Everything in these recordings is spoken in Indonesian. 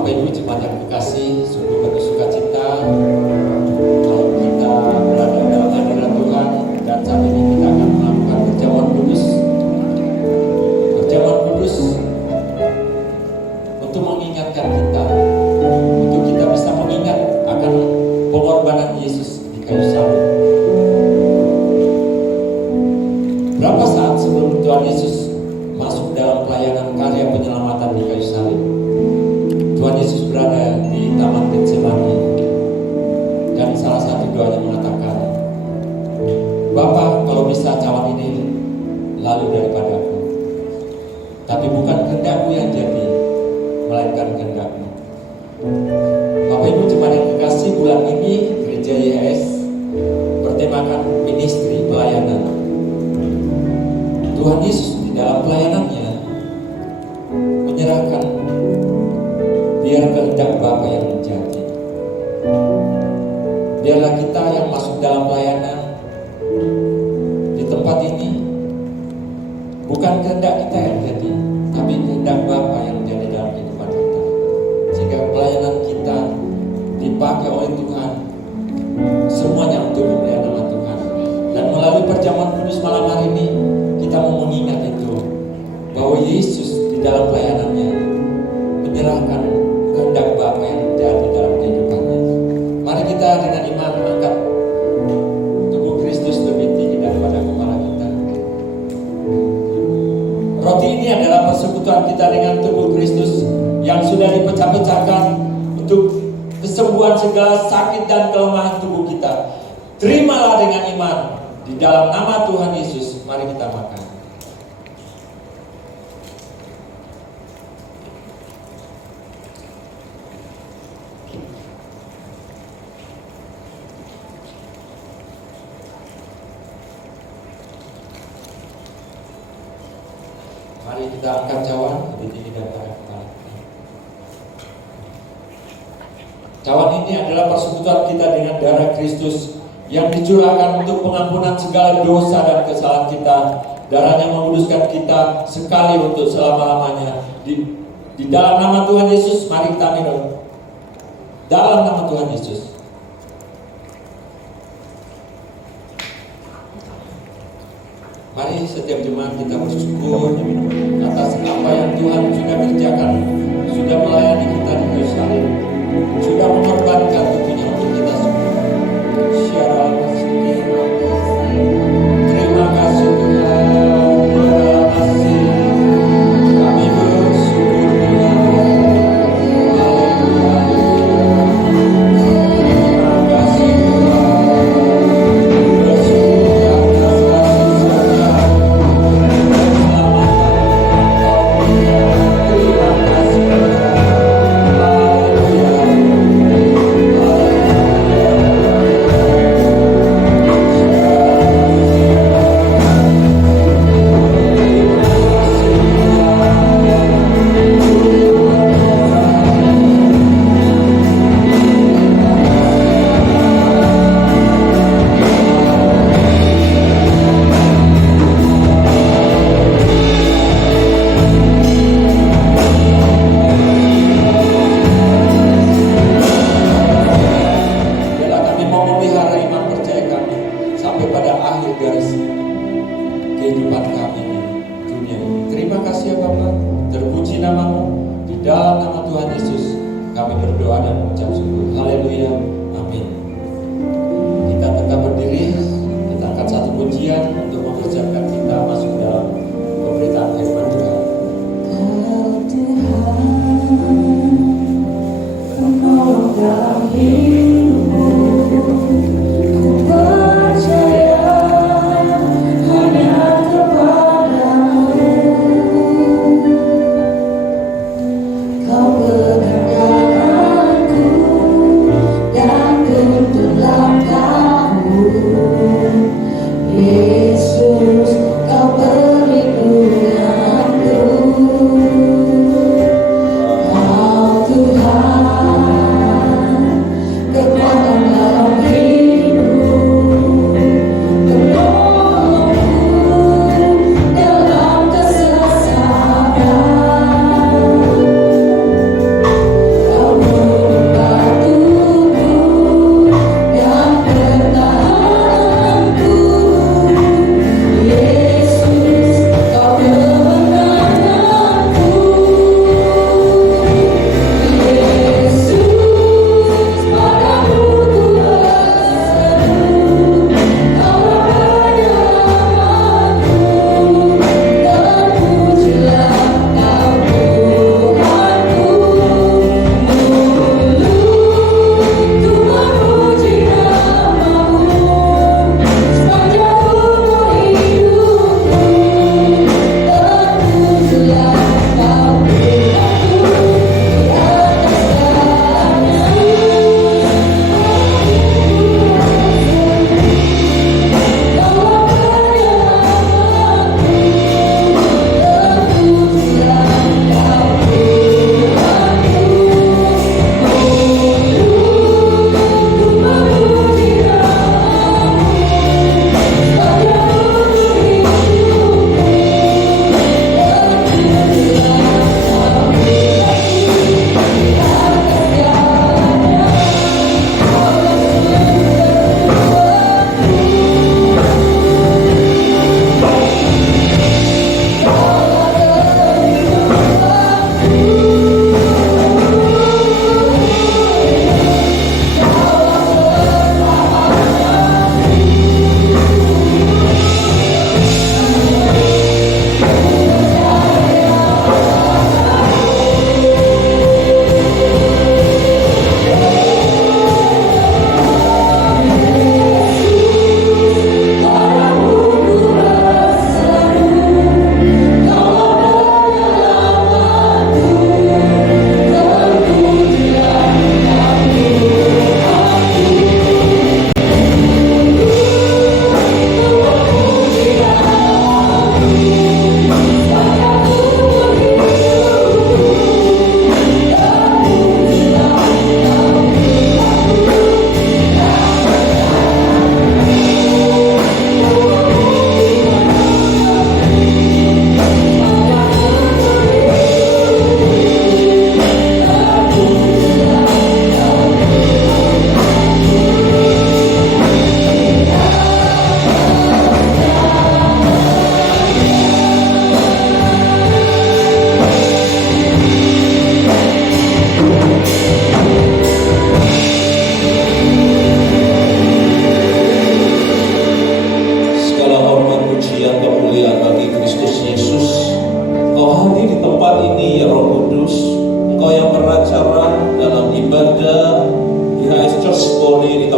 Bapak Ibu jemaat yang kekasih, sungguh penuh sukacita kalau kita berada dalam hadirat Tuhan, dan saat ini kita akan melakukan perjamuan kudus. Perjamuan kudus untuk mengingatkan kita, untuk kita bisa mengingat akan pengorbanan Yesus di kayu salib. Berapa saat sebelum Tuhan Yesus masuk dalam pelayanan karya penyelamatan di kayu salib, Tuhan Yesus berada di Taman Getsemani, dan salah satu doanya mengatakan, Bapa, kalau bisa cawan ini lalu daripadaku, tapi bukan kehendakku yang jadi, melainkan kehendak-Mu. Bapak Ibu jemaat yang kekasih, bulan ini Gereja YHS bertemakan ministry pelayanan. Tuhan Yesus di dalam pelayanannya menyerahkan, biar kehendak Bapa yang menjadi. Biarlah kita yang masuk dalam pelayanan di tempat ini, bukan kehendak kita yang jadi, tapi kehendak Bapa yang menjadi dalam kehidupan kita, sehingga pelayanan kita dipakai oleh Tuhan semuanya untuk memuliakan nama Tuhan. Dan melalui perjamuan kudus malam hari ini, kita mau mengingat itu, bahwa Yesus di dalam pelayanannya menyerahkan kehendak Bapa yang terjadi dalam kehidupannya. Mari kita dengan iman angkat tubuh Kristus lebih tinggi daripada kepala kita. Roti ini adalah persekutuan kita dengan tubuh Kristus yang sudah dipecah-pecahkan untuk kesembuhan segala sakit dan kelemahan tubuh kita. Terimalah dengan iman di dalam nama Tuhan Yesus. Mari kita makan. Mari kita angkat cawan lebih tinggi daripada kepala kita. Cawan ini adalah persekutuan kita dengan darah Kristus yang dicurahkan untuk pengampunan segala dosa dan kesalahan kita. Darahnya menguduskan kita sekali untuk selama-lamanya. Di dalam nama Tuhan Yesus, mari kita minum. Dalam nama Tuhan Yesus. Mari setiap jemaat kita bersyukur atas apa yang Tuhan sudah kerjakan, sudah melayani kita di kayu salib, sudah mengorbankan tubuhnya untuk kita semua. Terima kasih Tuhan, terima kasih. Kami bersyukur Tuhan. Terima kasih Tuhan. Bersyukur atas kasih sayang. Terima kasih Tuhan. Yesus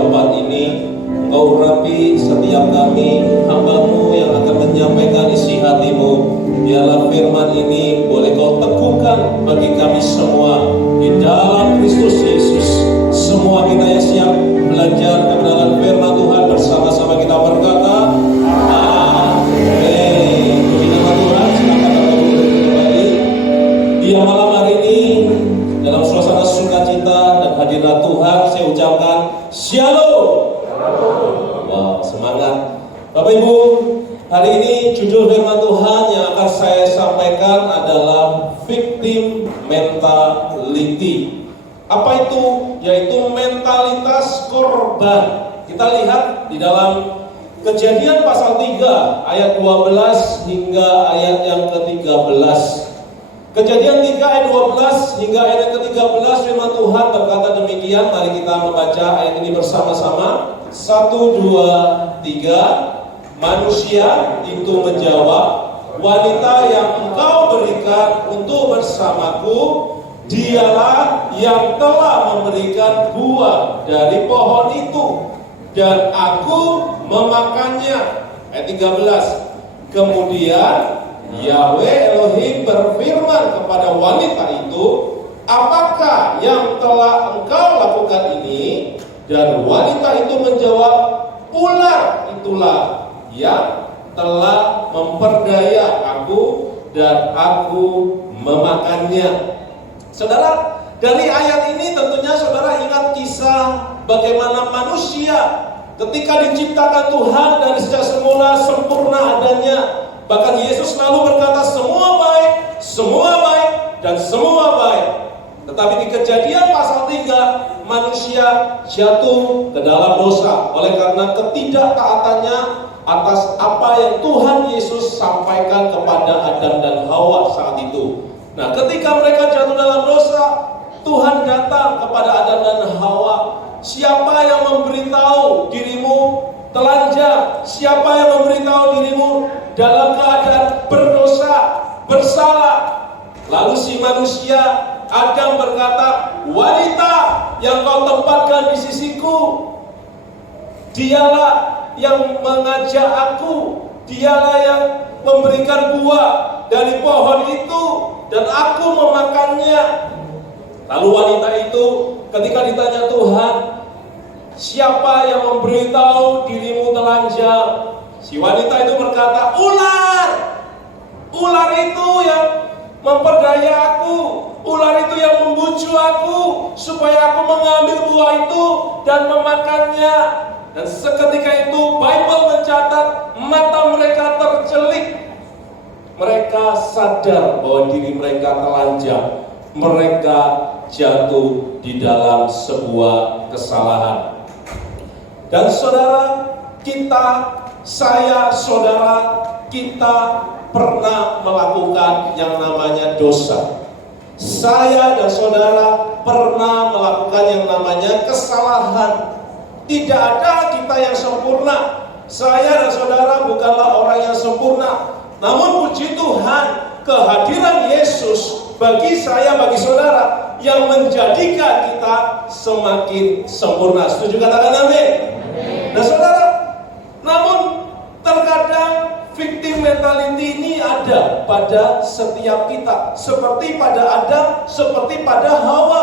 tempat ini. Engkau urapi setiap kami, hamba-Mu yang akan menyampaikan isi hati-Mu. Biarlah firman ini boleh Kau teguhkan bagi kami semua di dalam Kristus Yesus. Semua kita yang siap belajar kebenaran firman Tuhan bersama-sama kita berkata, amin. Puji nama Tuhan. Silakan Bapak Ibu kembali. Di malam hari ini dalam suasana sukacita dan hadirat Tuhan, saya ucapkan Shalom. Wow, semangat. Bapak Ibu, hari ini judul firman Tuhan yang akan saya sampaikan adalah victim mentality. Apa itu? Yaitu mentalitas korban. Kita lihat di dalam Kejadian pasal 3 ayat 12 hingga ayat yang ke-13. Kejadian 3 ayat 12 hingga ayat ke-13, firman Tuhan berkata demikian. Mari kita membaca ayat ini bersama-sama. 1, 2, 3. Manusia itu menjawab, wanita yang engkau berikan untuk bersamaku, dialah yang telah memberikan buah dari pohon itu, dan aku memakannya. Ayat 13. Kemudian Yahweh Elohim berfirman kepada wanita itu, apakah yang telah engkau lakukan ini? Dan wanita itu menjawab, ular itulah yang telah memperdaya aku dan aku memakannya. Saudara, dari ayat ini tentunya saudara ingat kisah bagaimana manusia ketika diciptakan Tuhan dari sejak semula sempurna adanya. Bahkan Yesus selalu berkata semua baik, dan semua baik. Tetapi di Kejadian pasal 3, manusia jatuh ke dalam dosa oleh karena ketidaktaatannya atas apa yang Tuhan Yesus sampaikan kepada Adam dan Hawa saat itu. Nah, ketika mereka jatuh dalam dosa, Tuhan datang kepada Adam dan Hawa. Siapa yang memberitahu dirimu telanjang? Siapa yang memberitahu dirimu dalam keadaan berdosa, bersalah? Lalu si manusia Adam berkata, wanita yang kau tempatkan di sisiku, dialah yang mengajak aku, dialah yang memberikan buah dari pohon itu, dan aku memakannya. Lalu wanita itu ketika ditanya Tuhan, siapa yang memberitahu dirimu telanjang? Si wanita itu berkata, ular. Ular itu yang memperdaya aku. Ular itu yang membujuk aku supaya aku mengambil buah itu dan memakannya. Dan seketika itu Bible mencatat mata mereka tercelik. Mereka sadar bahwa diri mereka telanjang. Mereka jatuh di dalam sebuah kesalahan. Dan saudara, saudara, kita pernah melakukan yang namanya dosa. Saya dan saudara pernah melakukan yang namanya kesalahan. Tidak ada kita yang sempurna. Saya dan saudara bukanlah orang yang sempurna. Namun puji Tuhan, kehadiran Yesus bagi saya, bagi saudara, yang menjadikan kita semakin sempurna. Setuju katakan amin? Nah saudara, namun terkadang victim mentality ini ada pada setiap kita, seperti pada Adam, seperti pada Hawa.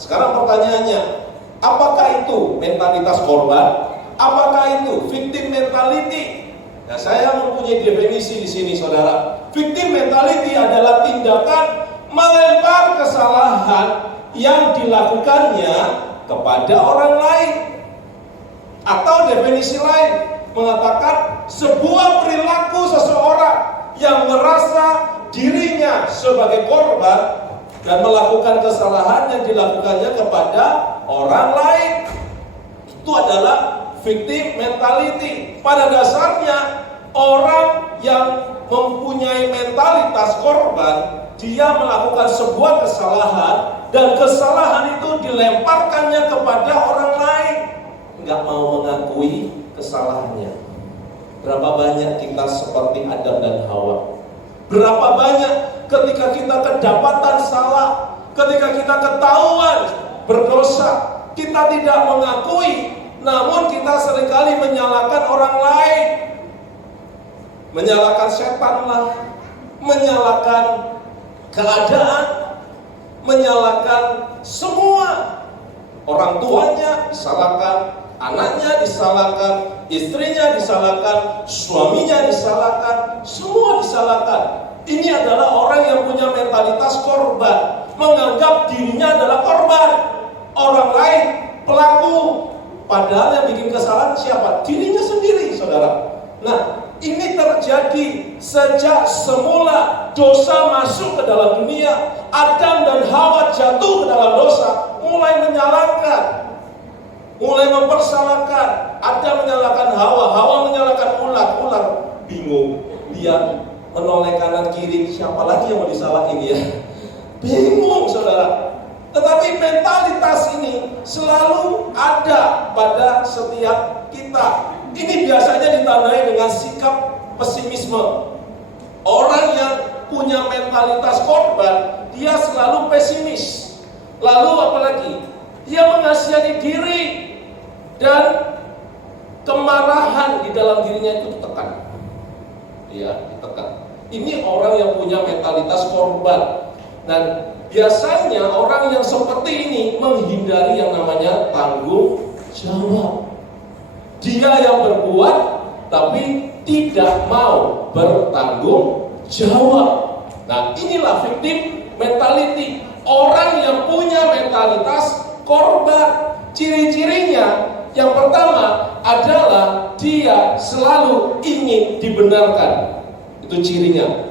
Sekarang pertanyaannya, apakah itu mentalitas korban? Apakah itu victim mentality? Nah, saya mempunyai definisi di sini, saudara. Victim mentality adalah tindakan melempar kesalahan yang dilakukannya kepada orang lain. Atau definisi lain mengatakan sebuah perilaku seseorang yang merasa dirinya sebagai korban dan melakukan kesalahan yang dilakukannya kepada orang lain. Itu adalah victim mentality. Pada dasarnya orang yang mempunyai mentalitas korban, dia melakukan sebuah kesalahan dan kesalahan itu dilemparkannya kepada orang lain, nggak mau mengakui kesalahannya. Berapa banyak kita seperti Adam dan Hawa? Berapa banyak ketika kita kedapatan salah, ketika kita ketahuan berdosa, kita tidak mengakui, Namun kita seringkali menyalahkan orang lain, menyalahkan setan lah, menyalahkan keadaan, menyalahkan semua. Orang tuanya disalahkan, anaknya disalahkan, istrinya disalahkan, suaminya disalahkan, semua disalahkan. Ini adalah orang yang punya mentalitas korban, menganggap dirinya adalah korban, orang lain pelaku. Padahal yang bikin kesalahan siapa? Dirinya sendiri, saudara. Nah, ini terjadi sejak semula dosa masuk ke dalam dunia. Adam dan Hawa jatuh ke dalam dosa, mulai menyalahkan, mulai mempersalahkan. Adam menyalahkan Hawa, Hawa menyalahkan ular. Ular bingung, dia menoleh kanan kiri, siapa lagi yang mau disalahin ya? Bingung, saudara. Tetapi mentalitas ini selalu ada pada setiap kita. Ini biasanya ditandai dengan sikap pesimisme. Orang yang punya mentalitas korban, dia selalu pesimis. Lalu apalagi? Dia mengasihani diri dan kemarahan di dalam dirinya itu ditekan. Ya, ditekan. Ini orang yang punya mentalitas korban. Dan biasanya orang yang seperti ini menghindari yang namanya tanggung jawab. Dia yang berbuat tapi tidak mau bertanggung jawab. Nah, inilah victim mentality. Orang yang punya mentalitas korban. Ciri-cirinya yang pertama adalah dia selalu ingin dibenarkan. Itu cirinya.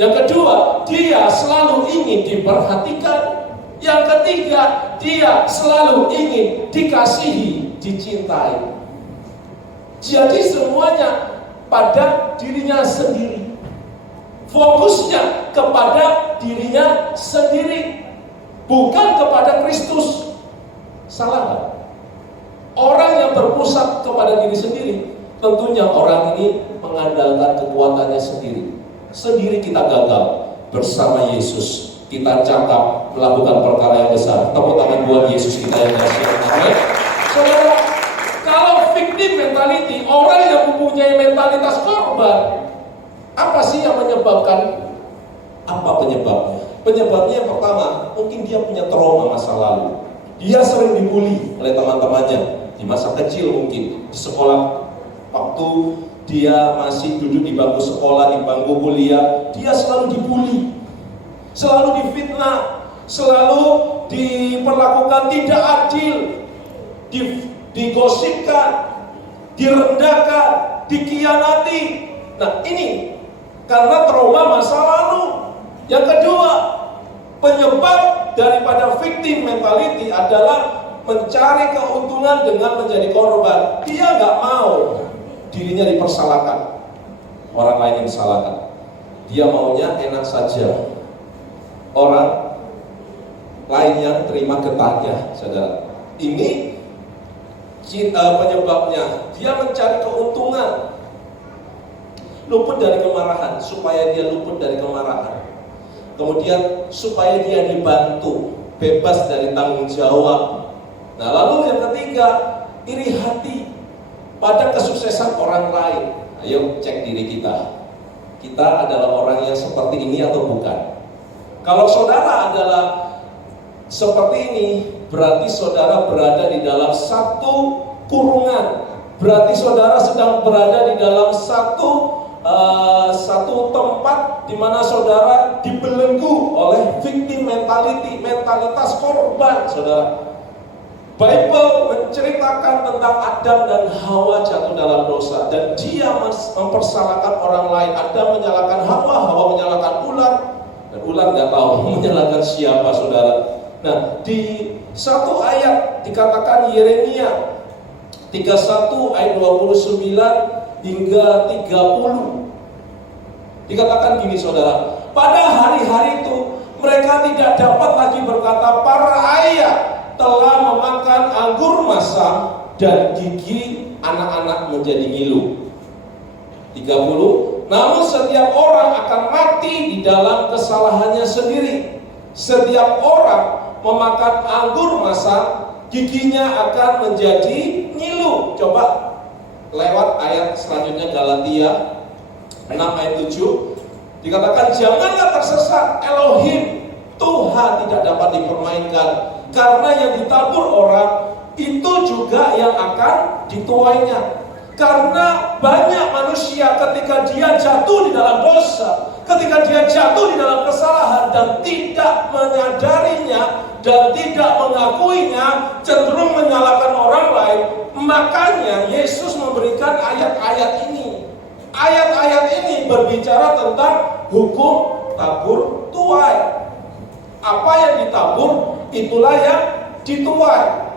Yang kedua, dia selalu ingin diperhatikan. Yang ketiga, dia selalu ingin dikasihi, dicintai. Jadi semuanya pada dirinya sendiri. Fokusnya kepada dirinya sendiri, bukan kepada Kristus. Salah nggak? Orang yang berpusat kepada diri sendiri, tentunya orang ini mengandalkan kekuatannya sendiri. Sendiri kita gagal, bersama Yesus kita cakap melakukan perkara yang besar. Tepuk tangan buat Yesus kita yang dahsyat. Amin. Saudara, kalau victim mentality, orang yang mempunyai mentalitas korban, apa sih yang menyebabkan? Apa penyebabnya? Penyebabnya yang pertama, mungkin dia punya trauma masa lalu. Dia sering dibully oleh teman-temannya di masa kecil, mungkin di sekolah. Waktu dia masih duduk di bangku sekolah, di bangku kuliah, dia selalu dibully, selalu difitnah, selalu diperlakukan tidak adil, digosipkan, direndahkan, dikhianati. Nah, ini karena trauma masa lalu. Yang kedua, penyebab daripada victim mentality adalah mencari keuntungan dengan menjadi korban. Dia nggak mau dirinya dipersalahkan, orang lain yang disalahkan. Dia maunya enak saja, orang lain yang terima getahnya, saudara. Ini penyebabnya. Dia mencari keuntungan, luput dari kemarahan, supaya dia luput dari kemarahan. Kemudian supaya dia dibantu, bebas dari tanggung jawab. Nah, lalu yang ketiga, iri hati pada kesuksesan orang lain. Ayo cek diri kita. Kita adalah orang yang seperti ini atau bukan? Kalau saudara adalah seperti ini, berarti saudara berada di dalam satu kurungan. Berarti saudara sedang berada di dalam satu tempat di mana saudara dibelenggu oleh victim mentality, mentalitas korban, saudara. Bible menceritakan tentang Adam dan Hawa jatuh dalam dosa, dan dia mempersalahkan orang lain. Adam menyalahkan Hawa, Hawa menyalahkan ular, dan ular nggak tahu menyalahkan siapa, saudara. Nah, di satu ayat dikatakan Yeremia 31 ayat 29 hingga 30. Dikatakan gini, saudara. Pada hari-hari itu mereka tidak dapat lagi berkata, para ayah telah memakan anggur masam dan gigi anak-anak menjadi ngilu. 30. Namun setiap orang akan mati di dalam kesalahannya sendiri. Setiap orang memakan anggur masam giginya akan menjadi ngilu. Coba lewat ayat selanjutnya, Galatia 6 ayat 7. Dikatakan, janganlah tersesat, Elohim, Tuhan tidak dapat dipermainkan. Karena yang ditabur orang, itu juga yang akan dituainya. Karena banyak manusia ketika dia jatuh di dalam dosa, ketika dia jatuh di dalam kesalahan dan tidak menyadarinya dan tidak mengakuinya, cenderung menyalahkan orang lain. Makanya Yesus memberikan ayat-ayat ini. Ayat-ayat ini berbicara tentang hukum tabur tuai. Apa yang ditabur, itulah yang dituai.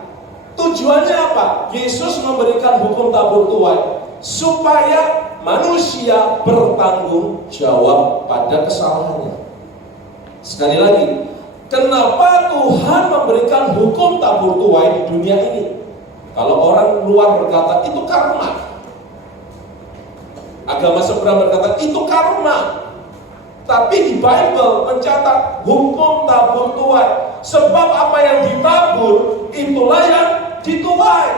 Tujuannya apa? Yesus memberikan hukum tabur tuai supaya manusia bertanggung jawab pada kesalahannya. Sekali lagi, kenapa Tuhan memberikan hukum tabur tuai di dunia ini? Kalau orang luar berkata itu karma, agama seberang berkata itu karma. Tapi di Bible mencatat hukum tabur tuai. Sebab apa yang ditabur, itulah yang dituai.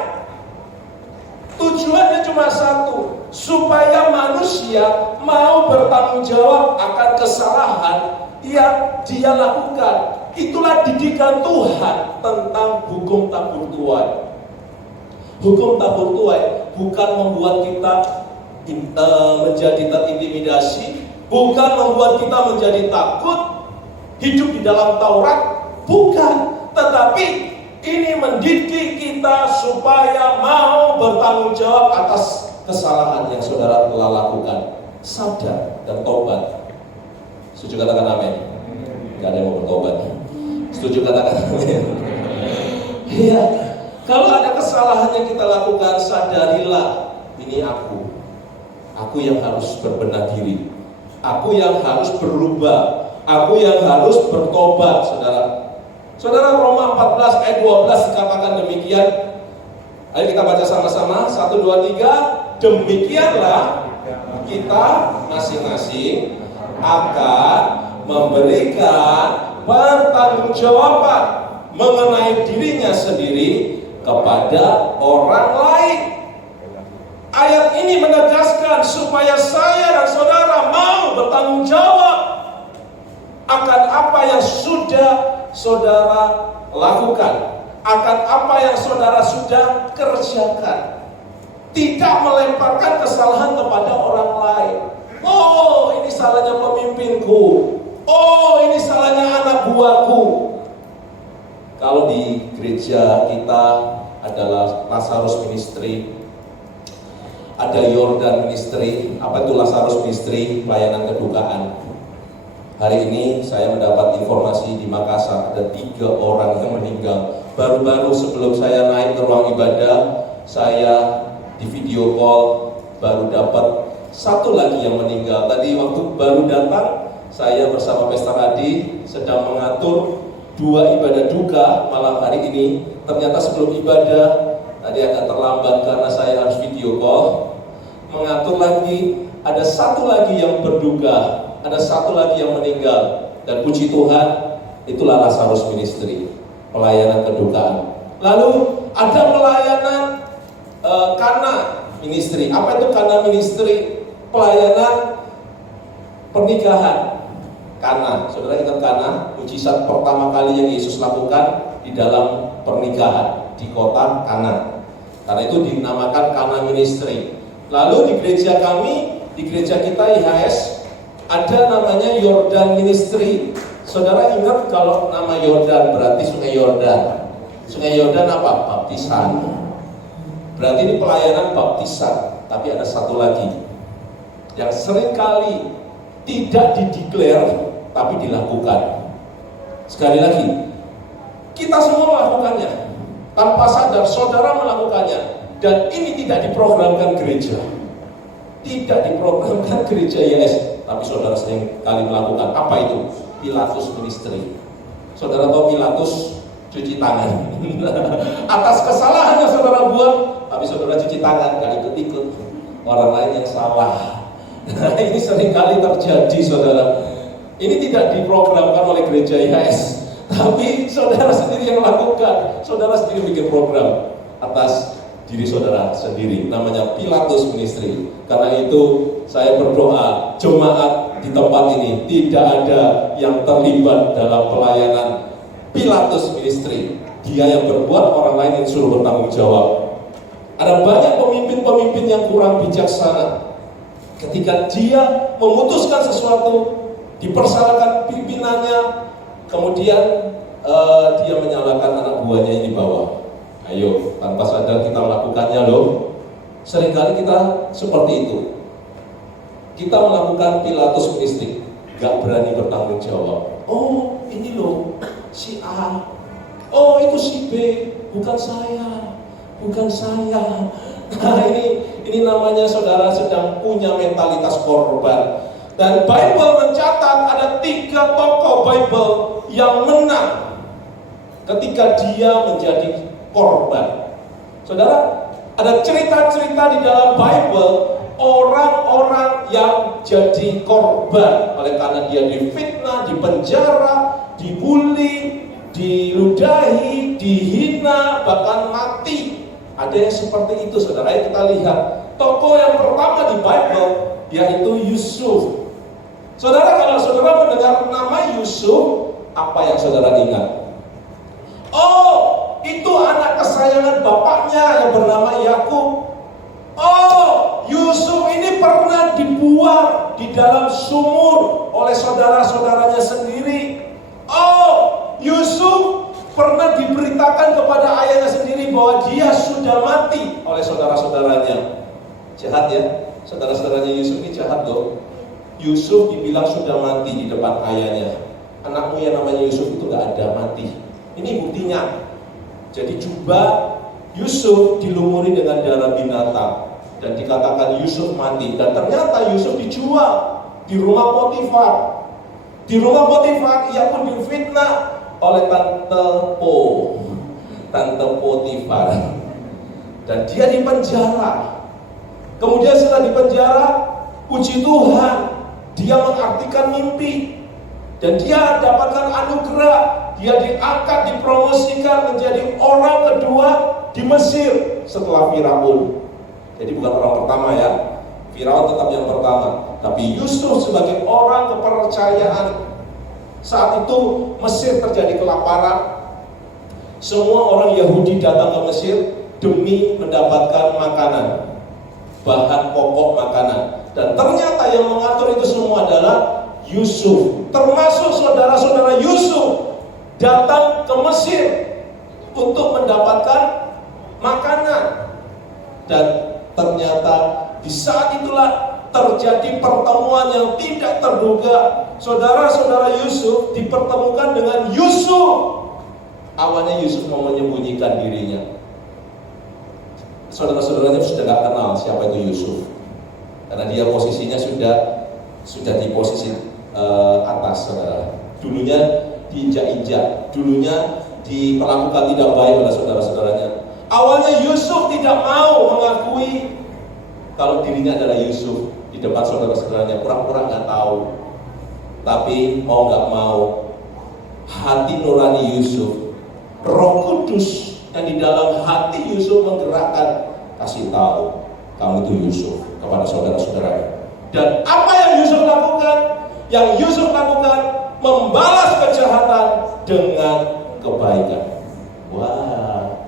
Tujuannya cuma satu, supaya manusia mau bertanggung jawab akan kesalahan yang dia lakukan. Itulah didikan Tuhan tentang hukum tabur tuai. Hukum tabur tuai bukan membuat kita menjadi terintimidasi, bukan membuat kita menjadi takut hidup di dalam Taurat, bukan. Tetapi ini mendidik kita supaya mau bertanggung jawab atas kesalahan yang saudara telah lakukan. Sadar dan tobat. Setuju katakan amin? Gak ada yang mau bertobat. Setuju katakan amin? Iya. Kalau ada kesalahan yang kita lakukan, sadarilah, ini aku. Aku yang harus berbenah diri. Aku yang harus berubah. Aku yang harus bertobat, saudara. Saudara, Roma 14 ayat 12 dikatakan demikian. Ayo kita baca sama-sama. 1, 2, 3. Demikianlah kita masing-masing akan memberikan pertanggungjawaban mengenai dirinya sendiri kepada orang lain. Ayat ini menegaskan supaya saya dan saudara mau bertanggung jawab akan apa yang sudah saudara lakukan, akan apa yang saudara sudah kerjakan. Tidak melemparkan kesalahan kepada orang lain. Oh, ini salahnya pemimpinku. Oh, ini salahnya anak buahku. Kalau di gereja kita adalah Lazarus Ministry, ada Yordan Ministry. Apa itu Lazarus Ministry? Pelayanan kedukaan. Hari ini saya mendapat informasi di Makassar ada 3 orang yang meninggal. Baru-baru sebelum saya naik ke ruang ibadah, saya di video call baru dapat 1 lagi yang meninggal. Tadi waktu baru datang, saya bersama Pastor Adi sedang mengatur 2 ibadah duka malam hari ini. Ternyata sebelum ibadah tadi agak terlambat karena saya harus video call, mengatur lagi, ada 1 lagi yang berduka, ada 1 lagi yang meninggal. Dan puji Tuhan, itulah Lazarus Ministry, pelayanan kedukaan. Lalu ada pelayanan Kana Ministry. Apa itu Kana Ministry? Pelayanan pernikahan. Kana, saudara ingat Kana? Mujizat pertama kali yang Yesus lakukan di dalam pernikahan di kota Kana. Karena itu dinamakan Kana Ministry. Lalu di gereja kami, di gereja kita IHS, ada namanya Yordan Ministry. Saudara ingat kalau nama Yordan berarti Sungai Yordan. Sungai Yordan apa? Baptisan. Berarti ini pelayanan baptisan. Tapi ada 1 lagi yang seringkali tidak dideklar tapi dilakukan. Sekali lagi, kita semua melakukannya tanpa sadar, saudara melakukannya. Dan ini tidak diprogramkan gereja, tidak diprogramkan gereja YS, tapi saudara sering kali melakukan. Apa itu? Pilatus Ministry. Saudara tahu Pilatus cuci tangan atas kesalahan yang saudara buat, tapi saudara cuci tangan, gak ikut-ikut orang lain yang salah. Ini sering kali terjadi, saudara. Ini tidak diprogramkan oleh gereja IHS, Tapi saudara sendiri yang lakukan, saudara sendiri bikin program atas diri saudara sendiri, namanya Pilatus Ministry. Karena itu saya berdoa jemaat di tempat ini tidak ada yang terlibat dalam pelayanan Pilatus Ministry. Dia yang berbuat, orang lain yang suruh bertanggung jawab. Ada banyak pemimpin-pemimpin yang kurang bijaksana. Ketika dia memutuskan sesuatu, dipersalahkan pimpinannya, kemudian dia menyalahkan anak buahnya yang di bawah. Ayo, tanpa sadar kita melakukannya loh. Seringkali kita seperti itu. Kita melakukan Pilatus Ministry, gak berani bertanggung jawab. Oh, ini loh, si A. Oh, itu si B. Bukan saya. Bukan saya. Nah, ini namanya saudara sedang punya mentalitas korban. Dan Bible mencatat ada 3 tokoh Bible yang menang ketika dia menjadi korban. Saudara, ada cerita-cerita di dalam Bible orang-orang yang jadi korban oleh karena dia difitnah, dipenjara, dibully, diludahi, dihina, bahkan mati. Ada yang seperti itu, saudara. Kita lihat tokoh yang pertama di Bible yaitu Yusuf. Saudara, kalau saudara mendengar nama Yusuf, apa yang saudara ingat? Oh, itu anak kesayangan bapaknya yang bernama Yakub. Oh, Yusuf ini pernah dibuang di dalam sumur oleh saudara-saudaranya sendiri. Oh, Yusuf pernah diberitakan kepada ayahnya sendiri bahwa dia sudah mati oleh saudara-saudaranya. Jahat ya, saudara-saudaranya Yusuf ini jahat loh. Yusuf dibilang sudah mati di depan ayahnya. Anakmu yang namanya Yusuf itu gak ada mati. Ini buktinya. Jadi jubah Yusuf dilumuri dengan darah binatang dan dikatakan Yusuf mati. Dan ternyata Yusuf dijual di rumah Potifar. Di rumah Potifar ia pun difitnah oleh Tante Potifar. Dan dia dipenjara. Kemudian setelah dipenjara, puji Tuhan, dia mengartikan mimpi. Dan dia dapatkan anugerah. Dia diangkat, dipromosikan menjadi orang kedua di Mesir setelah Firaun. Jadi bukan orang pertama ya. Firaun tetap yang pertama. Tapi Yusuf sebagai orang kepercayaan. Saat itu Mesir terjadi kelaparan. Semua orang Yahudi datang ke Mesir demi mendapatkan makanan, bahan pokok makanan. Dan ternyata yang mengatur itu semua adalah Yusuf. Termasuk saudara-saudara Yusuf datang ke Mesir untuk mendapatkan makanan. Dan ternyata di saat itulah terjadi pertemuan yang tidak terduga. Saudara-saudara Yusuf dipertemukan dengan Yusuf. Awalnya Yusuf mau menyembunyikan dirinya. Saudara-saudaranya sudah gak kenal siapa itu Yusuf, karena dia posisinya sudah di posisi atas, saudara. Dulunya diinjak-injak, dulunya diperlakukan tidak baik oleh saudara-saudaranya. Awalnya Yusuf tidak mau mengakui kalau dirinya adalah Yusuf di depan saudara-saudaranya, pura-pura nggak tahu. Tapi mau nggak mau, hati nurani Yusuf, Roh Kudus yang di dalam hati Yusuf menggerakkan, kasih tahu kamu itu Yusuf kepada saudara-saudaranya. Dan apa yang Yusuf lakukan? Yang Yusuf lakukan membalas kejahatan dengan kebaikan. Wah.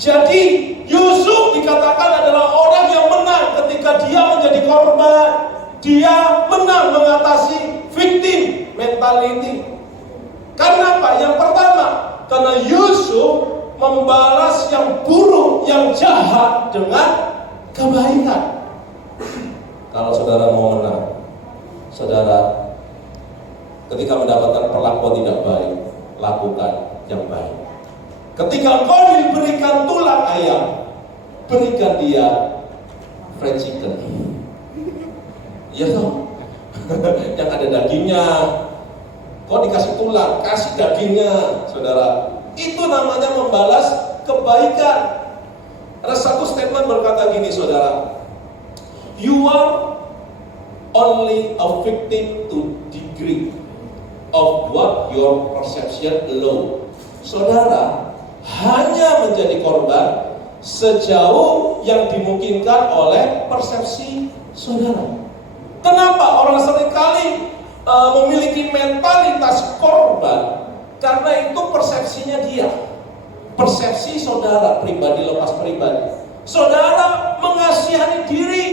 Jadi Yusuf dikatakan adalah orang yang menang ketika dia menjadi korban. Dia menang mengatasi victim mentality. Karena apa? Yang pertama, karena Yusuf membalas yang buruk, yang jahat dengan kebaikan. Kalau saudara mau menang, saudara ketika mendapatkan perlakuan tidak baik, lakukan yang baik. Ketika kau diberikan tulang ayam, berikan dia fried chicken. Iya toh? Yang ada dagingnya. Kau dikasih tulang, kasih dagingnya, saudara. Itu namanya membalas kebaikan. Ada satu statement berkata gini, saudara. You are only a victim to degree. of what your perception allow. Saudara hanya menjadi korban sejauh yang dimungkinkan oleh persepsi saudara. Kenapa orang seringkali memiliki mentalitas korban? Karena itu persepsinya dia. Persepsi saudara pribadi lepas pribadi. Saudara mengasihani diri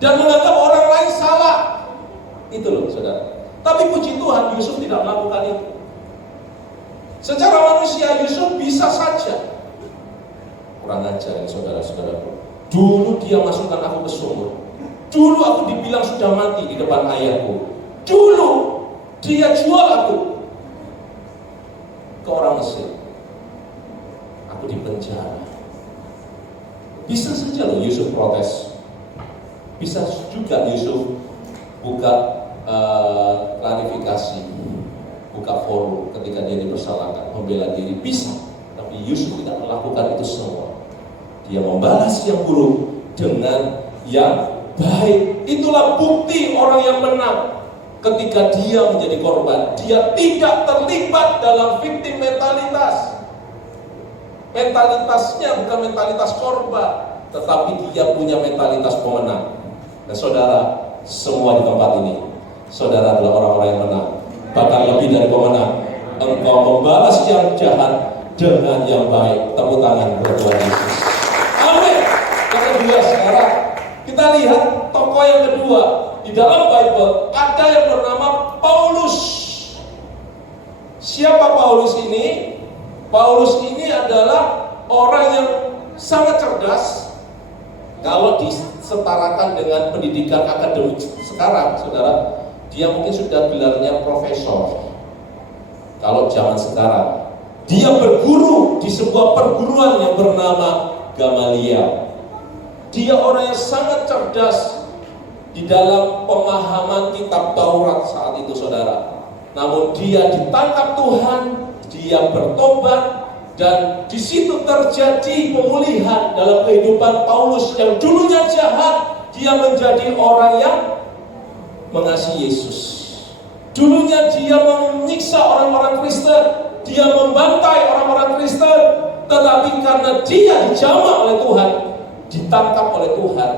dan menganggap orang lain salah. Itu loh saudara. Tapi puji Tuhan, Yusuf tidak melakukan itu. Secara manusia Yusuf bisa saja. Kurang ajar ya saudara-saudaraku. Dulu dia masukkan aku ke sumur. Dulu aku dibilang sudah mati di depan ayahku. Dulu dia jual aku ke orang Mesir. Aku di penjara. Bisa saja loh Yusuf protes. Bisa juga Yusuf buka klarifikasi, buka forum ketika dia dipersalahkan, membela diri, bisa. Tapi Yusuf tidak melakukan itu semua. Dia membalas yang buruk dengan yang baik. Itulah bukti orang yang menang. Ketika dia menjadi korban, dia tidak terlibat dalam victim mentalitas. Mentalitasnya bukan mentalitas korban, tetapi dia punya mentalitas pemenang. Dan saudara, semua di tempat ini, saudara adalah orang-orang yang menang, bahkan lebih dari pemenang. Engkau membalas yang jahat dengan yang baik. Tepuk tangan buat Tuhan Yesus. Amin. Yang kedua sekarang kita lihat tokoh yang kedua di dalam Bible, ada yang bernama Paulus. Siapa Paulus ini? Paulus ini adalah orang yang sangat cerdas. Kalau disetarakan dengan pendidikan akademik sekarang, saudara, dia mungkin sudah gelarnya profesor. Kalau zaman sekarang, dia berguru di sebuah perguruan yang bernama Gamaliel. Dia orang yang sangat cerdas di dalam pemahaman kitab Taurat saat itu, saudara. Namun dia ditangkap Tuhan, dia bertobat, dan di situ terjadi pemulihan dalam kehidupan Paulus yang dulunya jahat. Dia menjadi orang yang mengasihi Yesus. Dulunya dia menyiksa orang-orang Kristen, dia membantai orang-orang Kristen, tetapi karena dia dijamah oleh Tuhan, ditangkap oleh Tuhan,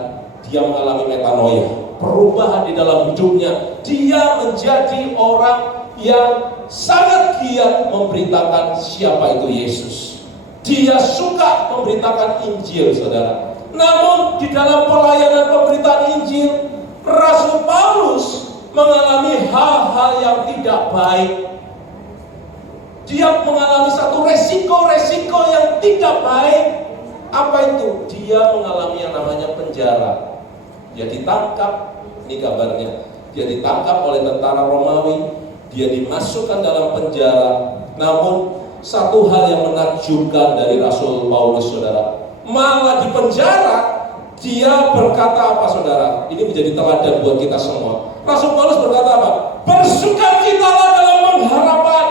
dia mengalami metanoia, perubahan di dalam hidupnya. Dia menjadi orang yang sangat giat memberitakan siapa itu Yesus. Dia suka memberitakan Injil, saudara. Namun di dalam pelayanan pemberitaan Injil, Rasul Paulus mengalami hal-hal yang tidak baik. Dia mengalami satu resiko-resiko yang tidak baik. Apa itu? Dia mengalami yang namanya penjara. Dia ditangkap, ini kabarnya. Dia ditangkap oleh tentara Romawi. Dia dimasukkan dalam penjara. Namun satu hal yang menakjubkan dari Rasul Paulus, saudara, malah di penjara dia berkata apa, saudara? Ini menjadi teladan buat kita semua. Rasul Paulus berkata apa? Bersukacitalah dalam pengharapan,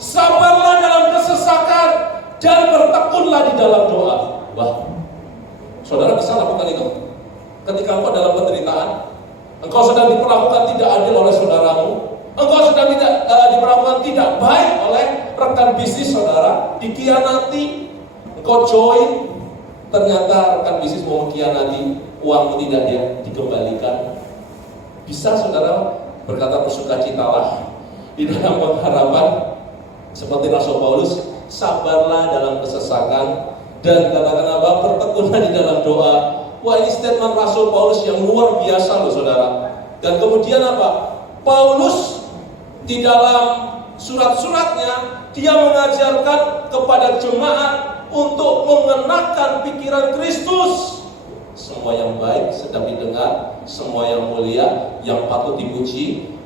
sabarlah dalam kesesakan, dan bertekunlah di dalam doa. Wah, saudara bisa lakukan itu? Ketika engkau dalam penderitaan, engkau sedang diperlakukan tidak adil oleh saudaramu, engkau sedang tidak diperlakukan tidak baik oleh rekan bisnis saudara, dikhianati, engkau join, ternyata rekan bisnis mau mengkhianati, uangmu tidak dia dikembalikan. Bisa saudara berkata bersukacitalah di dalam pengharapan, seperti Rasul Paulus, sabarlah dalam kesesakan, dan katakan apa? Bertekunlah di dalam doa. Wah, ini statement Rasul Paulus yang luar biasa loh, saudara. Dan kemudian apa? Paulus di dalam surat-suratnya dia mengajarkan kepada jemaat untuk mengenakan pikiran Kristus. Semua yang baik sedang didengar, semua yang mulia, yang patut dipuji,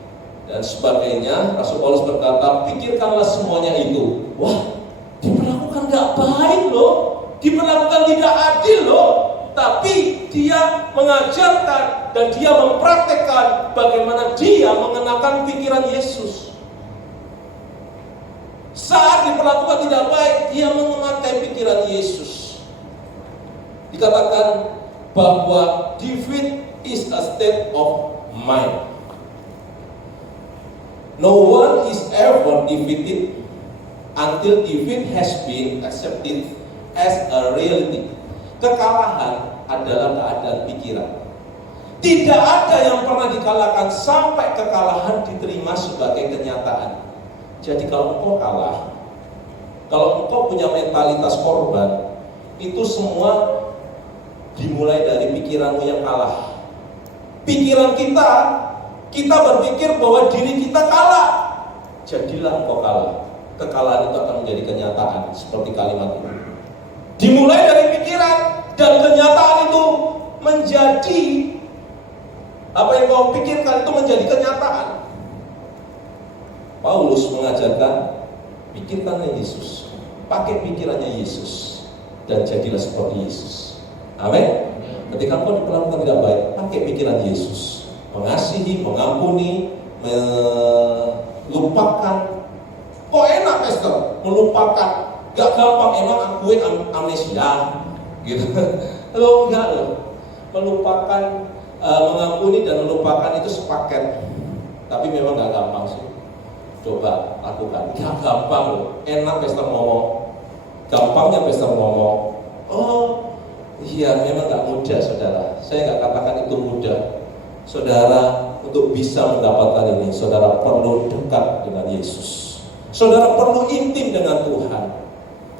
dan sebagainya. Rasul Paulus berkata, pikirkanlah semuanya itu. Wah, diperlakukan gak baik loh, diperlakukan tidak adil loh. Tapi dia mengajarkan dan dia mempraktekkan bagaimana dia mengenakan pikiran Yesus. Saat diperlakukan tidak baik, dia memakai pikiran Yesus. Dikatakan bahwa defeat is a state of mind. No one is ever defeated until defeat has been accepted as a reality. Kekalahan adalah keadaan pikiran. Tidak ada yang pernah dikalahkan sampai kekalahan diterima sebagai kenyataan. Jadi kalau engkau kalah, kalau engkau punya mentalitas korban, itu semua dimulai dari pikiranmu yang kalah. Pikiran kita berpikir bahwa diri kita kalah. Jadilah engkau kalah. Kekalahan itu akan menjadi kenyataan, seperti kalimat ini. Dimulai dari pikiran, dan kenyataan itu menjadi apa yang kau pikirkan itu menjadi kenyataan. Paulus mengajarkan, pikirkanlah Yesus, pakai pikirannya Yesus, dan jadilah seperti Yesus. Amin. Ketika kau diperlakukan tidak baik, pakai pikiran Yesus, mengasihi, mengampuni, melupakan. Kok enak, Pastor? Melupakan. Gak gampang, emang akuin amnesia gitu. Lo enggak loh. Melupakan, mengampuni dan melupakan itu sepaket. Tapi memang gak gampang sih. Coba lakukan. Gak gampang loh. Enak Pastor ngomong. Gampangnya Pastor ngomong. Oh iya, memang gak mudah saudara. Saya gak katakan itu mudah. Saudara, untuk bisa mendapatkan ini, saudara perlu dekat dengan Yesus. Saudara perlu intim dengan Tuhan.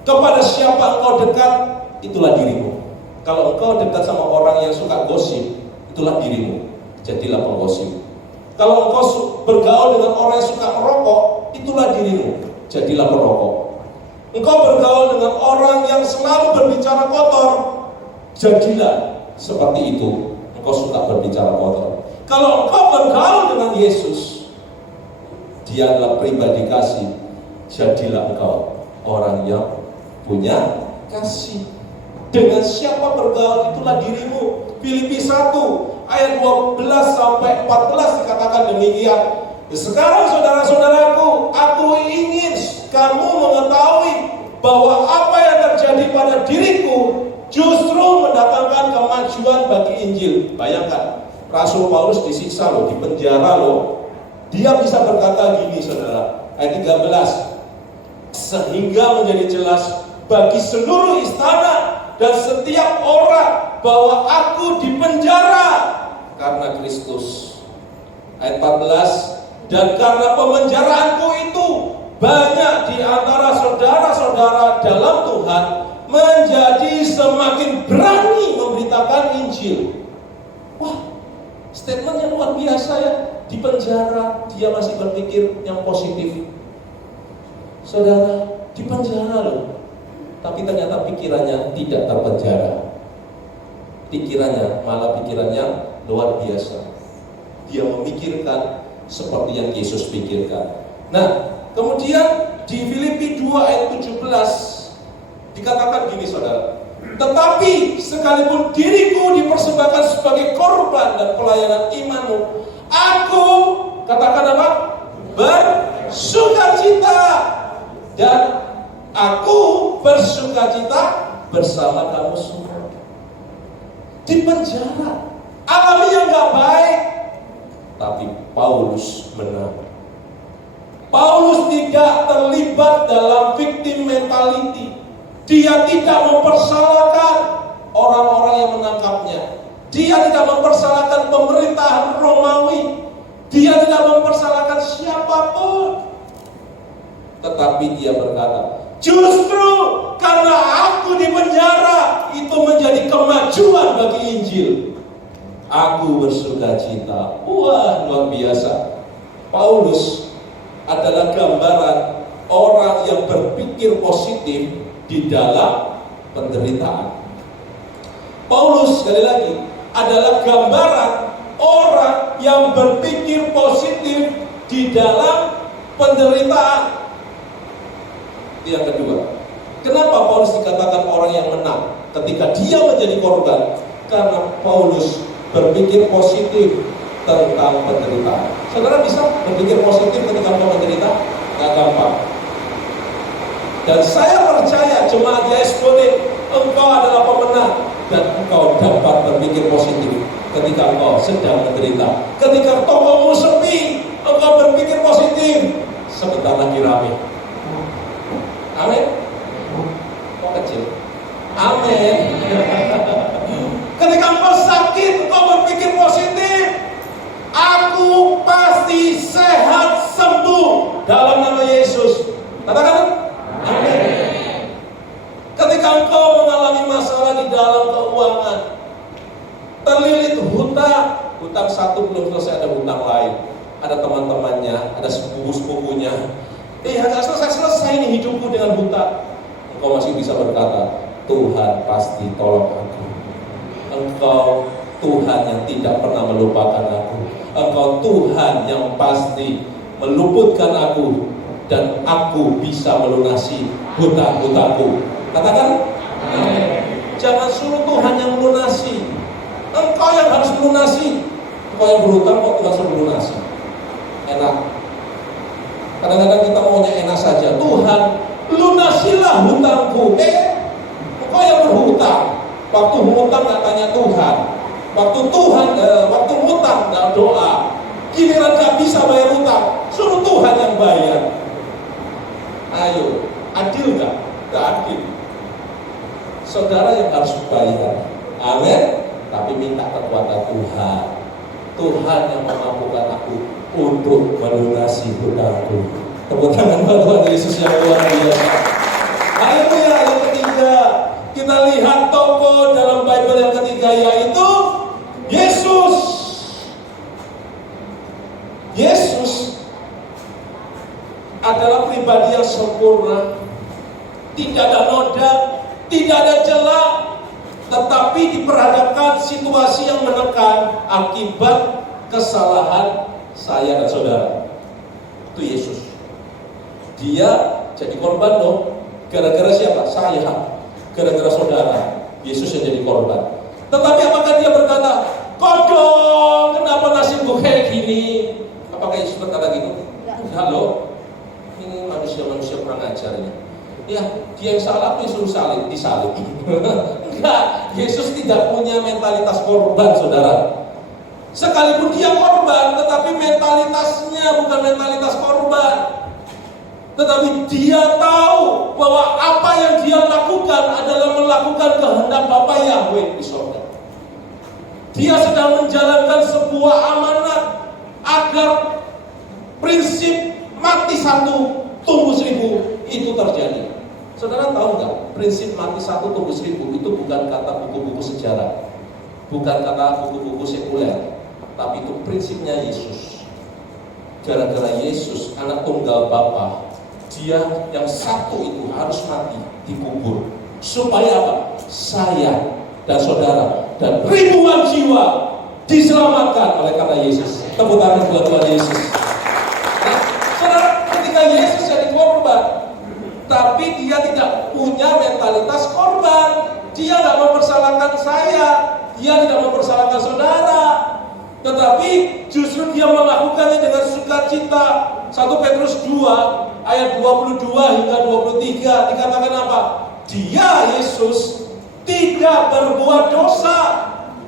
Kepada siapa engkau dekat, itulah dirimu. Kalau engkau dekat sama orang yang suka gosip, itulah dirimu. Jadilah penggosip. Kalau engkau bergaul dengan orang yang suka merokok, itulah dirimu. Jadilah perokok. Engkau bergaul dengan orang yang selalu berbicara kotor, jadilah seperti itu. Engkau suka berbicara kotor. Kalau engkau bergaul dengan Yesus, Dia adalah pribadi kasih. Jadilah engkau orang yang punya kasih. Dengan siapa bergaul, itulah dirimu. Filipi 1 ayat 12 sampai 14 dikatakan demikian. Sekarang saudara-saudaraku, aku ingin kamu mengetahui bahwa apa yang terjadi pada diriku justru mendatangkan kemajuan bagi Injil. Bayangkan, Rasul Paulus disiksa loh, dipenjara loh. Dia bisa berkata gini saudara, ayat 13, sehingga menjadi jelas bagi seluruh istana dan setiap orang bahwa aku dipenjara karena Kristus. Ayat 14, dan karena pemenjaraanku itu banyak di antara saudara-saudara dalam Tuhan menjadi semakin berani memberitakan Injil. Wah, statement yang luar biasa ya. Di penjara dia masih berpikir yang positif. Saudara, di penjara loh. Tapi ternyata pikirannya tidak terpenjara. Pikirannya malah pikirannya luar biasa. Dia memikirkan seperti yang Yesus pikirkan. Nah, kemudian di Filipi 2 ayat 17 dikatakan gini saudara, tetapi sekalipun diriku dipersembahkan sebagai korban dan pelayanan imanmu, aku, katakan apa? Bersukacita. Dan aku bersukacita bersama kamu semua. Di penjara, alami yang gak baik, tapi Paulus menang. Paulus tidak terlibat dalam victim mentality. Dia tidak mempersalahkan orang-orang yang menangkapnya. Dia tidak mempersalahkan pemerintahan Romawi. Dia tidak mempersalahkan siapapun. Tetapi dia berkata, justru karena aku di penjara, itu menjadi kemajuan bagi Injil. Aku bersukacita. Wah, luar biasa. Paulus adalah gambaran orang yang berpikir positif di dalam penderitaan. Paulus, sekali lagi, adalah gambaran orang yang berpikir positif di dalam penderitaan. Yang kedua, kenapa Paulus dikatakan orang yang menang ketika dia menjadi korban? Karena Paulus berpikir positif tentang penderitaan. Saudara bisa berpikir positif ketika engkau menderita? Gak gampang. Dan saya percaya jemaat YSBOD, engkau adalah pemenang dan engkau dapat berpikir positif ketika engkau sedang menderita. Ketika tokomu sepi, engkau berpikir positif. lagi rame. Amin. Kok kecil? Amin. Ketika engkau sakit, engkau berpikir positif. Aku pasti sehat sembuh dalam nama Yesus. Katakan amin. Ketika engkau mengalami masalah di dalam keuangan, terlilit hutang satu belum selesai, ada hutang lain, ada teman-temannya, ada sepupu-sepupunya. Agak selesai nih hidupku dengan hutang. Engkau masih bisa berkata, Tuhan pasti tolong aku. Engkau Tuhan yang tidak pernah melupakan aku. Engkau Tuhan yang pasti meluputkan aku, dan aku bisa melunasi hutang-hutangku. Katakan amin. Jangan suruh Tuhan yang melunasi. Engkau yang harus melunasi. Engkau yang berhutang kok Tuhan suruh melunasi. Enak. Kadang-kadang kita maunya enak saja. Tuhan, lunasilah hutangku. Engkau yang berhutang. Waktu hutang nggak tanya Tuhan. Waktu hutang nggak doa. Giliran nggak bisa bayar hutang, suruh Tuhan yang bayar. Ayo, adil nggak? Nggak adil. Saudara yang harus bayar. Amin. Tapi minta kekuatan Tuhan. Tuhan yang memampukan aku untuk melunasi hutangku. Tepuk tangan buat Tuhan Yesus yang luar biasa. Haleluya. Yang ketiga, kita lihat tokoh dalam Bible yang ketiga, yaitu Yesus. Yesus adalah pribadi yang sempurna, tidak ada noda, tidak ada celah, tetapi diperhadapkan situasi yang menekan akibat kesalahan saya dan saudara. Itu Yesus. Dia jadi korban dong. Gara-gara siapa? Saya. Gara-gara saudara. Yesus yang jadi korban. Tetapi apakah dia berkata, kodong, kenapa nasibku kayak gini? Apakah Yesus berkata gitu? Enggak loh. Ini manusia-manusia kurang ajar ini. Ya, dia yang salah, aku suruh disalib. Enggak, Yesus tidak punya mentalitas korban, saudara. Sekalipun dia korban, tetapi mentalitasnya bukan mentalitas korban. Tetapi dia tahu bahwa apa yang dia lakukan adalah melakukan kehendak Bapa Yahweh di surga. Dia sedang menjalankan sebuah amanat agar prinsip mati satu tumbuh 1000 itu terjadi. Saudara tahu nggak, prinsip mati satu tumbuh 1000 itu bukan kata buku-buku sejarah, bukan kata buku-buku sekuler, tapi itu prinsipnya Yesus. Gara-gara Yesus, anak tunggal Bapa, dia yang satu itu harus mati, dikubur. Supaya apa? Saya dan saudara dan ribuan jiwa diselamatkan oleh kata Yesus. Tepuk tangan buat Tuhan Yesus. Nah, saudara, ketika Yesus jadi korban, tapi dia tidak punya mentalitas korban. Dia tidak mempersalahkan saya, dia tidak mempersalahkan saudara, tetapi justru dia melakukannya dengan sukacita. 1 Petrus 2 ayat 22 hingga 23 dikatakan apa? Dia, Yesus, tidak berbuat dosa,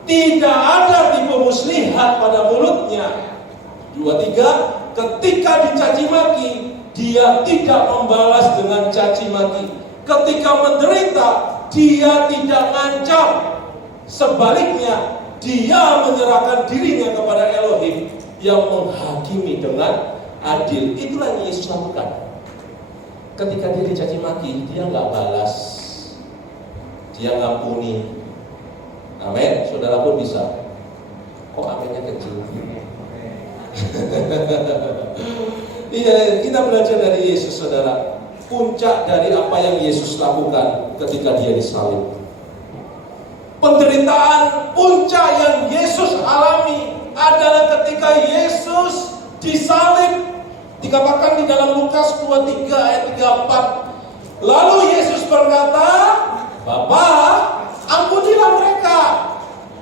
tidak ada tipu muslihat pada mulutnya. 23, ketika dicaci maki, dia tidak membalas dengan caci maki. Ketika menderita, dia tidak ngancam. Sebaliknya, dia menyerahkan dirinya kepada Elohim yang menghakimi dengan adil. Itulah yang Yesus lakukan. Ketika dia dicaci maki, dia nggak balas, dia ngampuni. Amin. Saudara pun bisa. Kok aminnya kecil? Iya, kita belajar dari Yesus, saudara. Puncak dari apa yang Yesus lakukan ketika dia disalib. Penderitaan puncak yang Yesus alami adalah ketika Yesus disalib. Dikatakan di dalam Lukas 23 ayat 34. Lalu Yesus berkata, Bapa, ampunilah mereka,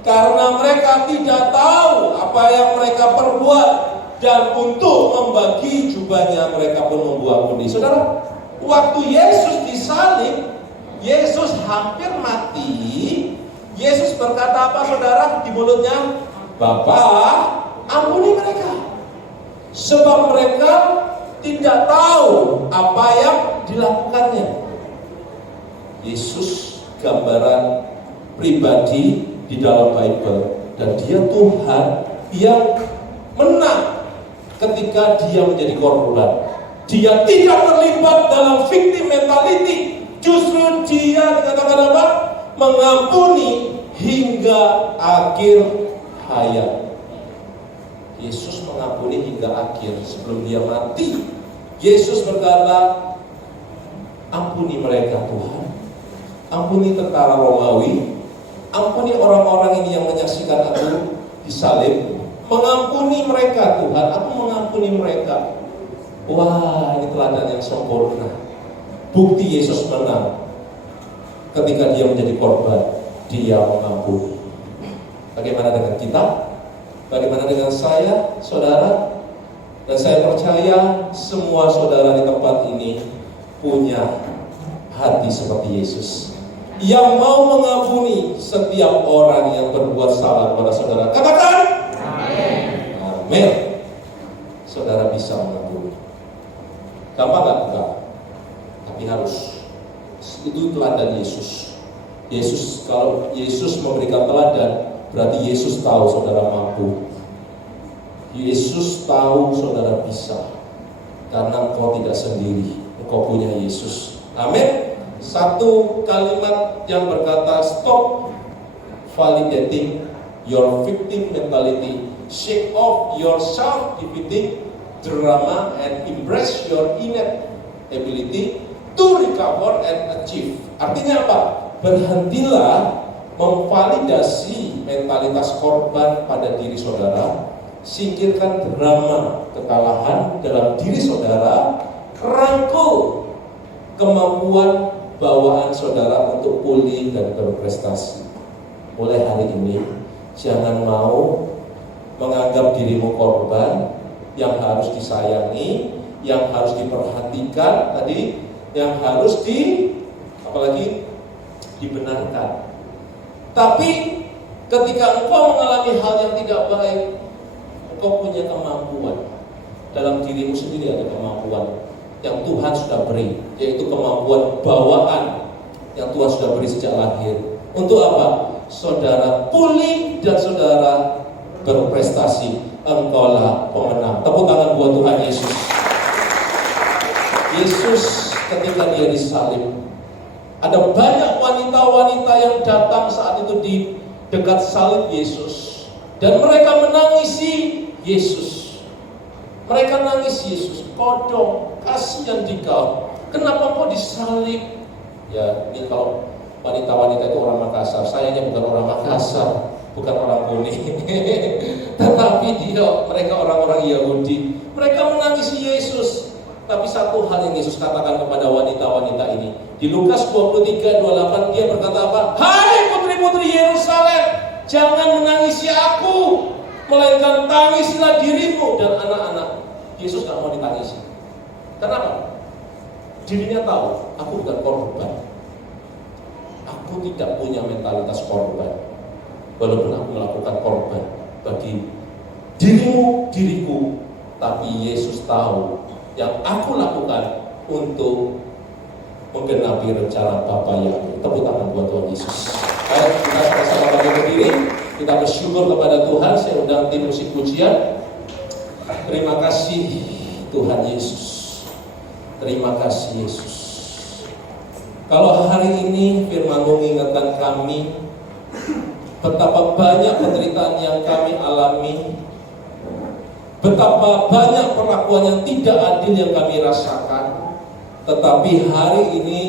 karena mereka tidak tahu apa yang mereka perbuat. Dan untuk membagi jubahnya mereka pun membuang pundi. Saudara, waktu Yesus disalib, Yesus hampir mati. Yesus berkata apa, saudara, di mulutnya? Bapa, ampuni mereka, sebab mereka tidak tahu apa yang dilakukannya. Yesus gambaran pribadi di dalam Bible, dan dia Tuhan yang menang ketika dia menjadi korban. Dia tidak terlibat dalam victim mentality. Justru dia dikatakan apa? Mengampuni hingga akhir hayat. Yesus mengampuni hingga akhir. Sebelum dia mati, Yesus berkata, ampuni mereka Tuhan, ampuni tentara Romawi, ampuni orang-orang ini yang menyaksikan aku disalib, mengampuni mereka Tuhan, aku mengampuni mereka. Wah, ini teladan yang sempurna. Bukti Yesus menang ketika dia menjadi korban, dia mengampuni. Bagaimana dengan kita? Bagaimana dengan saya, saudara? Dan saya percaya semua saudara di tempat ini punya hati seperti Yesus, yang mau mengampuni setiap orang yang berbuat salah kepada saudara. Katakan amin. Amin. Saudara bisa mengampuni. Gampang gak? Enggak. Tapi harus. Itu teladan Yesus. Kalau Yesus memberikan teladan, berarti Yesus tahu saudara mampu. Yesus tahu saudara bisa. Karena engkau tidak sendiri, engkau punya Yesus. Amin. Satu kalimat yang berkata, stop validating your victim mentality, shake off your self-defeating drama, and embrace your innate ability to recover and achieve. Artinya apa? Berhentilah memvalidasi mentalitas korban pada diri saudara, singkirkan drama kekalahan dalam diri saudara, rangkul kemampuan bawaan saudara untuk pulih dan berprestasi. Mulai hari ini, jangan mau menganggap dirimu korban yang harus disayangi, yang harus diperhatikan tadi, yang harus dibenarkan. Tapi ketika engkau mengalami hal yang tidak baik, engkau punya kemampuan. Dalam dirimu sendiri ada kemampuan yang Tuhan sudah beri, yaitu kemampuan bawaan yang Tuhan sudah beri sejak lahir. Untuk apa? Saudara pulih dan saudara berprestasi. Engkaulah pemenang. Tepuk tangan buat Tuhan Yesus. Yesus ketika dia disalib, ada banyak wanita-wanita yang datang saat itu di dekat salib Yesus, dan mereka menangisi Yesus. Mereka nangis, Yesus, kodok, kasihan dikau, kenapa kau disalib? Ya, ini kalau wanita-wanita itu orang Makassar, sayangnya bukan orang Makassar, bukan orang kuning, tetapi mereka orang-orang Yahudi. Mereka menangisi Yesus. Tapi satu hal yang Yesus katakan kepada wanita-wanita ini, di Lukas 23:28 dia berkata apa? Hai putri-putri Yerusalem, jangan menangisi aku, melainkan tangisilah dirimu dan anak-anak. Yesus gak mau ditangisi. Kenapa? Dirinya tahu, aku bukan korban. Aku tidak punya mentalitas korban. Walaupun aku melakukan korban bagi dirimu, diriku, tapi Yesus tahu yang aku lakukan untuk menggenapi rencana Bapa yang ada. Tepuk tangan buat Tuhan Yesus. Baik, kita bersama-sama berdiri, kita bersyukur kepada Tuhan. Saya undang tim musik pujian. Terima kasih Tuhan Yesus. Terima kasih Yesus. Kalau hari ini firman mengingatkan kami betapa banyak penderitaan yang kami alami, betapa banyak perlakuan yang tidak adil yang kami rasakan, tetapi hari ini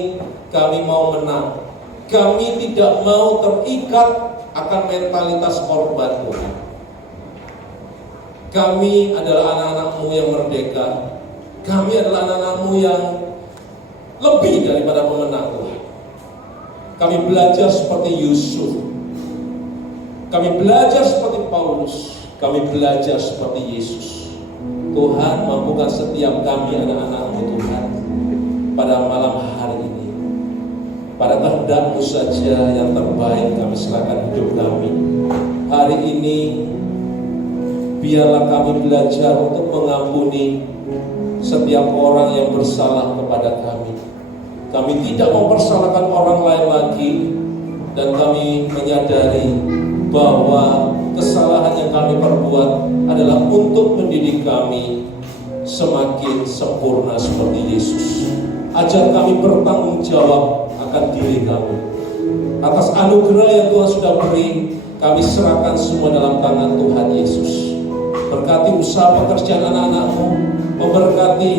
kami mau menang. Kami tidak mau terikat akan mentalitas korban Tuhan. Kami adalah anak-anak-Mu yang merdeka. Kami adalah anak-anak-Mu yang lebih daripada pemenang Tuhan. Kami belajar seperti Yusuf. Kami belajar seperti Paulus. Kami belajar seperti Yesus. Tuhan, mampukan setiap kami anak-anak-Mu Tuhan pada malam hari ini. Pada kehendak-Mu saja yang terbaik kami serahkan hidup kami. Hari ini biarlah kami belajar untuk mengampuni setiap orang yang bersalah kepada kami. Kami tidak mempersalahkan orang lain lagi, dan kami menyadari bahwa kesalahan yang kami perbuat adalah untuk mendidik kami semakin sempurna seperti Yesus. Ajar kami bertanggung jawab akan diri kami. Atas anugerah yang Tuhan sudah beri, kami serahkan semua dalam tangan Tuhan Yesus. Berkati usaha pekerjaan anak-anak-Mu, memberkati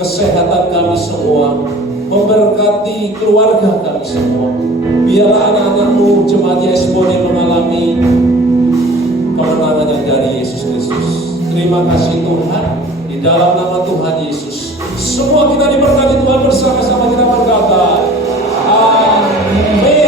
kesehatan kami semua, memberkati keluarga kami semua. Biarlah anak-anak-Mu jemaat YSBONI mengalami kemenangan yang dari Yesus Kristus. Terima kasih Tuhan, di dalam nama Tuhan Yesus semua kita diberkati Tuhan, bersama-sama kita berkata amin.